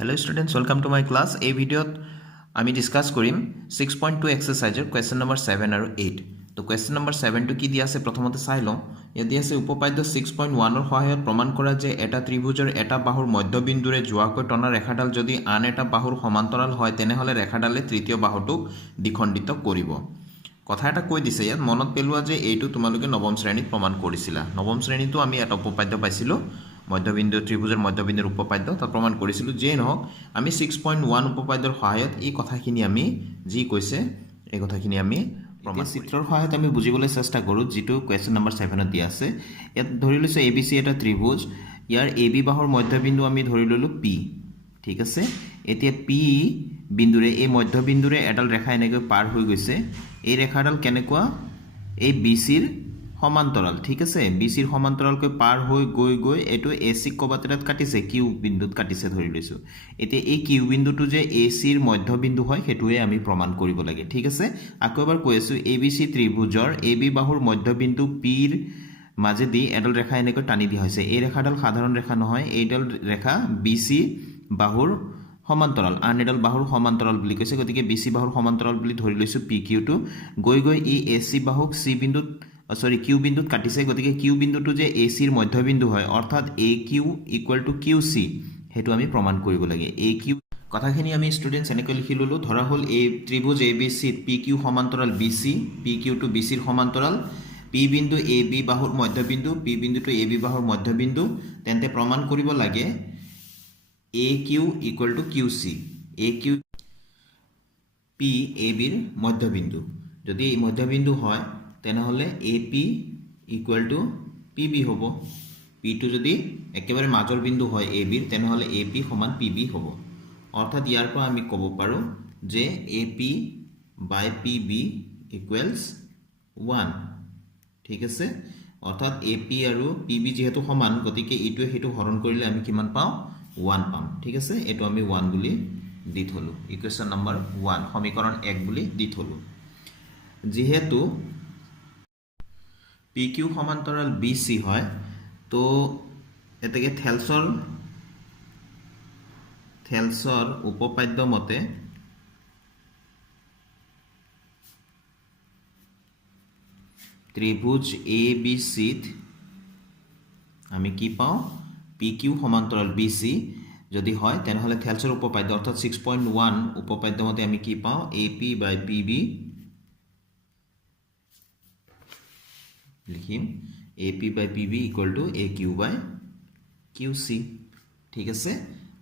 Hello students, welcome to my class. এই ভিডিওত আমি discuss কৰিম 6.2 এক্সাৰসাইজৰ কোয়েশ্চন নম্বৰ 7 আৰু 8 তো কোয়েশ্চন নম্বৰ 7 টো কি দিয়া আছে প্ৰথমতে চাই লওঁ ইয়াত দিয়া আছে উপপাদ্য 6.1 ৰ সহায়ত প্ৰমাণ কৰা যে এটা ত্ৰিভুজৰ এটা বাহুৰ মধ্যবিন্দুৰে যোৱাকৈ টনা ৰেখাডাল যদি আন এটা বাহুৰ সমান্তৰাল হয় তেনেহলে ৰেখাডালে তৃতীয় বাহুটোক দ্বিখণ্ডিত কৰিব কথা এটা কৈ দিছে ইয়াত মনত পেলোৱা যে এইটো তোমালোকে নৱম শ্ৰেণীত প্ৰমাণ কৰিছিলা নৱম শ্ৰেণীতো আমি এটা উপপাদ্য পাইছিলো মধ্যবিন্দু ত্ৰিভুজৰ মধ্যবিন্দুৰ উপপাদ্য তা প্ৰমাণ কৰিছিলো যে নহক আমি 6.1 উপপাদ্যৰ সহায়ত এই কথাখিনি আমি যি কৈছে এই কথাখিনি আমি প্ৰমাণ চিত্ৰৰ সহায়ত আমি বুজিবলৈ চেষ্টা কৰো যেটো কোৱেশ্চন নম্বৰ 7 ত দিয়া আছে ইয়াত ধৰি লৈছো ABC এটা ত্ৰিভুজ ইয়াৰ AB বাহুৰ মধ্যবিন্দু আমি ধৰি ললো P ঠিক আছে এতিয়া P বিন্দুৰে এই মধ্যবিন্দুৰে এডাল ৰেখা এনেকৈ পাৰ হৈ গৈছে এই ৰেখাডাল কেনেকুৱা এই BC ৰ সমান্তৰাল ঠিক আছে BC ৰ সমান্তৰালকৈ পাৰ হৈ গৈ এটো AC কবাতৰাত কাটিছে Q বিন্দুত কাটিছে ধৰি লৈছো এতিয়া এই Q বিন্দুটো যে AC ৰ মধ্যবিন্দু হয় হেতুৱে আমি প্ৰমাণ কৰিব লাগে ঠিক আছে আকৌ এবাৰ কৈ আছো ABC ত্ৰিভুজৰ AB বাহুৰ মধ্যবিন্দু P ৰ মাজেদি এডাল ৰেখা এনেকৈ টানি দিয়া হৈছে এই ৰেখাডাল সাধাৰণ ৰেখা নহয় এইডাল ৰেখা BC বাহুৰ সমান্তৰাল আন এডাল বাহুৰ সমান্তৰাল বুলি কৈছে গতিকে BC বাহুৰ সমান্তৰাল বুলি ধৰি লৈছো PQ টো গৈ ই AC বাহুক C বিন্দুত Q বিন্দুত কাটিছে গতিকে Q বিন্দুটো যে AC ৰ মধ্যবিন্দু হয় অৰ্থাৎ AQ = QC হেতু আমি প্ৰমাণ কৰিব লাগে AQ কথাখিনি আমি ষ্টুডেন্টস এনেকৈ লিখি ললো ধৰা হল এই ত্ৰিভুজ ABC PQ সমান্তৰাল BC PQ টু BC ৰ সমান্তৰাল P বিন্দু AB বাহুৰ মধ্যবিন্দু P বিন্দু টু AB বাহুৰ মধ্যবিন্দু তেন্তে প্ৰমাণ কৰিব লাগে AQ = QC AQ P AB ৰ মধ্যবিন্দু যদি এই মধ্যবিন্দু হয় তেনেহলে AP = PB হ'ব P টো যদি একেবাৰে মাজৰ বিন্দু হয় AB ৰ তেনেহলে AP = PB হ'ব অৰ্থাৎ ইয়াৰ পৰা আমি ক'ব পাৰো যে AP / PB = 1 ঠিক আছে অৰ্থাৎ AP আৰু PB যেহেতু সমান গতিকে ইটোৱে হেতু হৰণ কৰিলে আমি কিমান পাওঁ 1 পাম ঠিক আছে এটো আমি 1 বুলি দি থলো ইকুৱেশ্যন নম্বৰ 1 সমীকৰণ 1 বুলি দি থলো যেহেতু PQ সমান্তৰাল BC হয় তো এতেকে থেলছৰ উপপাদ্য মতে ত্ৰিভুজ ABC ত আমি কি পাওঁ PQ সমান্তৰাল BC যদি হয় তেনেহলে থেলছৰ উপপাদ্য অৰ্থাৎ 6.1 উপপাদ্য মতে আমি কি পাওঁ AP / PB লিখিম AP / PB = AQ / QC ঠিক আছে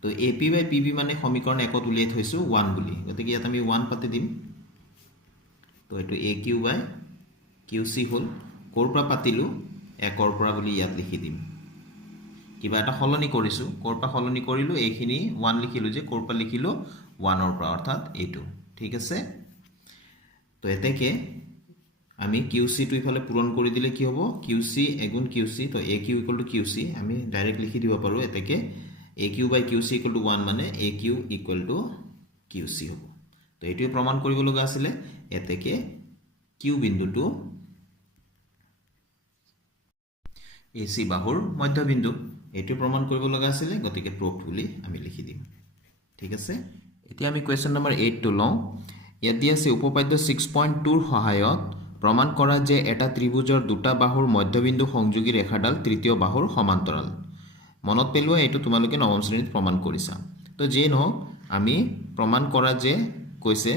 তো AP / PB মানে সমীকৰণ 1 ত উলিয়াই থৈছো 1 বুলি গতিকে ইয়াত আমি 1 পাতি দিম তো এটো AQ / QC হল কোৰ পৰা পাতিলো 1 ৰ পৰা বুলি ইয়াত লিখি দিম কিবা এটা হলনি কৰিছো কোৰ পৰা হলনি কৰিলো এইখিনি 1 লিখিলো যে কোৰ পৰা লিখিলো 1 ৰ পৰা অৰ্থাৎ এটো ঠিক আছে তো এতেকে আমি QC টো ইফালে পূৰণ কৰি দিলে কি হ'ব QC এগুণ QC তো AQ = QC আমি ডাইৰেক্ট লিখি দিব পাৰো এতেকে AQ / QC = 1 মানে AQ = QC হ'ব তো এটোই প্ৰমাণ কৰিব লগা আছিল এতেকে Q বিন্দুটো AC বাহুৰ মধ্যবিন্দু এটো প্ৰমাণ কৰিব লগা আছিল গতিকে প্ৰুফড বুলি আমি লিখি দিম ঠিক আছে এতিয়া আমি কোৱেশ্চন নম্বৰ 8 টো লওঁ ইয়াত দিয়া আছে উপপাদ্য 6.2 ৰ সহায়ত প্ৰমাণ কৰা যে এটা ত্ৰিভুজৰ দুটা বাহুৰ মধ্যবিন্দু সংযোগী ৰেখাডাল তৃতীয় বাহুৰ সমান্তৰাল মনত পেলোৱা এটো তোমালোকে নৱম শ্ৰেণীত প্ৰমাণ কৰিছা তো যে নহক আমি প্ৰমাণ কৰা যে কৈছে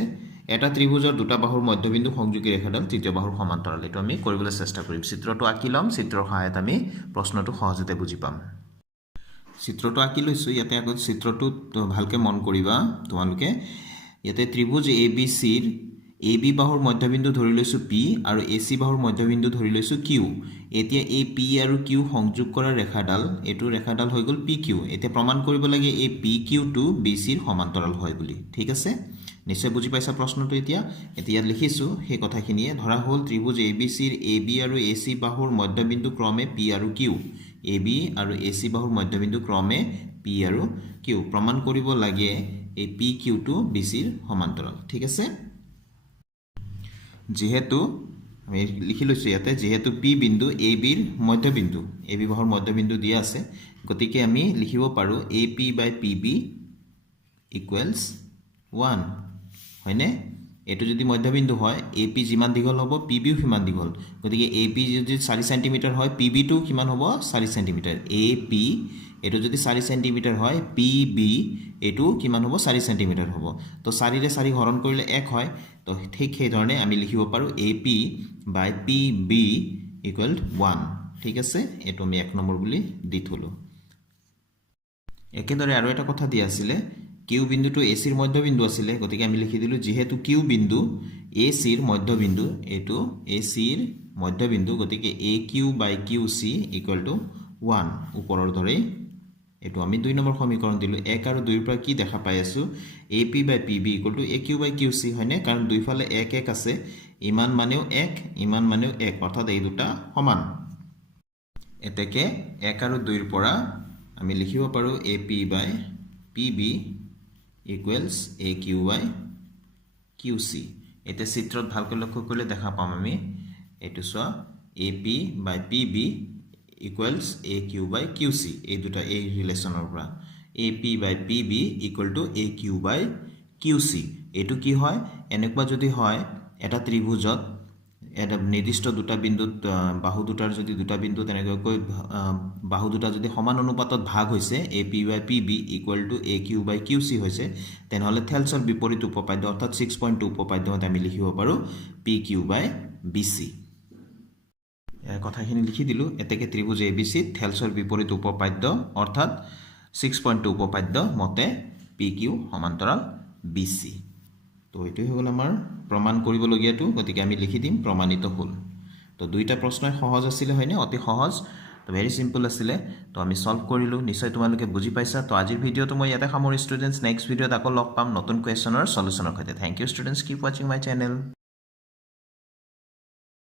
এটা ত্ৰিভুজৰ দুটা বাহুৰ মধ্যবিন্দু সংযোগী ৰেখাডাল তৃতীয় বাহুৰ সমান্তৰাল এটো আমি কৰিবলৈ চেষ্টা কৰিম চিত্ৰটো আঁকি লম চিত্ৰৰ সহায়ত আমি প্ৰশ্নটো সহজতে বুজি পাম চিত্ৰটো আঁকি লৈছো ইয়াতে আকৌ চিত্ৰটো ভালকে মন কৰিবা তোমালোকে ইয়াতে ত্ৰিভুজ ABC ৰ AB বাহুৰ মধ্যবিন্দু ধৰি লৈছো P আৰু AC বাহুৰ মধ্যবিন্দু ধৰি লৈছো Q এতিয়া এই P আৰু Q সংযোগ কৰা ৰেখাডাল এটো ৰেখাডাল হৈ গল PQ এতিয়া প্ৰমাণ কৰিব লাগে এই PQ টো BC ৰ সমান্তৰাল হয় বুলি ঠিক আছে নিশ্চয় বুজি পাইছা প্ৰশ্নটো এতিয়া লিখিছো সেই কথাখিনিয়ে ধৰা হল ত্ৰিভুজ ABC ৰ AB আৰু AC বাহুৰ মধ্যবিন্দু ক্ৰমে P আৰু Q AB আৰু AC বাহুৰ মধ্যবিন্দু ক্ৰমে P আৰু Q প্ৰমাণ কৰিব লাগে এই PQ টো BC ৰ সমান্তৰাল ঠিক আছে যেহেতু আমি লিখি লৈছো ইয়াতে যেহেতু P বিন্দু AB ৰ মধ্যবিন্দু AB বাহুৰ মধ্যবিন্দু দিয়া আছে গতিকে আমি লিখিব পাৰো AP / PB ইকুৱেলছ 1 হয়নে এটো যদি মধ্যবিন্দু হয় AP যিমান দীঘল হ'ব PB ও সিমান দীঘল গতিকে AP যদি 4 সেমি হয় PB টো কিমান হ'ব 4 সেমি AP এটো যদি 4 সেমি হয় PB এটো কিমান হ'ব 4 সেমি হ'ব তো 4 ৰে 4 হৰণ কৰিলে 1 হয় তো ঠিক সেই ধৰণে আমি লিখিব পাৰো AP বাই PB ইকুৱেল 1 ঠিক আছে এটো আমি 1 নম্বৰ বুলি দি থলো একেদৰে আৰু এটা কথা দিয়া আছিল কিউ বিন্দুটো AC ৰ মধ্যবিন্দু আছিল গতিকে আমি লিখি দিলো যেহেতু কিউ বিন্দু AC ৰ মধ্যবিন্দু এটো AC ৰ মধ্যবিন্দু গতিকে AQ by QC equal to 1 ওপৰৰ দৰে এটো আমি 2 নম্বৰ সমীকৰণ দিলো 1 আৰু 2 ৰ পৰা কি দেখা পাই আছো AP by PB equal to AQ by QC হয়নে কাৰণ দুইফালে 1 1 আছে ইমান মানেও 1 ইমান মানেও 1 অৰ্থাৎ এই দুটা সমান এতেকে 1 আৰু 2 ৰ পৰা আমি লিখিব পাৰো AP by PB equals AQ by QC এতে চিত্ৰত ভালকৈ লক্ষ্য কৰিলে দেখা পাম আমি এটো সোয়া AP by PB equals AQ by QC এই দুটা এই ৰিলেচনৰ পৰা AP by PB equal to AQ by QC এটো কি হয় এনেকুৱা যদি হয় এটা ত্ৰিভুজত এটা নিৰ্দিষ্ট দুটা বিন্দুত বাহু দুটাৰ যদি দুটা বিন্দু তেনেকৈ বাহু দুটা যদি সমান অনুপাতত ভাগ হৈছে AP by PB equal to AQ by QC হৈছে তেনেহলে থেলছৰ বিপৰীত উপপাদ্য অৰ্থাৎ 6.2 উপপাদ্যত আমি লিখিব পাৰো PQ by BC এই কথাখিনি লিখি দিলো এতেকে ত্ৰিভুজ ABC থেলছৰ বিপৰীত উপপাদ্য অৰ্থাৎ 6.2 উপপাদ্য মতে PQ সমান্তৰাল BC তো এটো হল আমাৰ প্ৰমাণ কৰিবলগীয়াটো গতিকে আমি লিখি দিম প্ৰমাণিত হল তো দুইটা প্ৰশ্নই সহজ আছিল হয়নে অতি সহজ তো ভেৰি সিম্পল আছিল তো আমি সলভ কৰিলো নিশ্চয় তোমালোকে বুজি পাইছা তো আজিৰ ভিডিওটো মই ইয়াতে সামৰি ষ্টুডেন্টস নেক্সট ভিডিওত আকৌ লগ পাম নতুন কোৱেশ্চনৰ সলিউশনৰ সৈতে thank you students keep watching my channel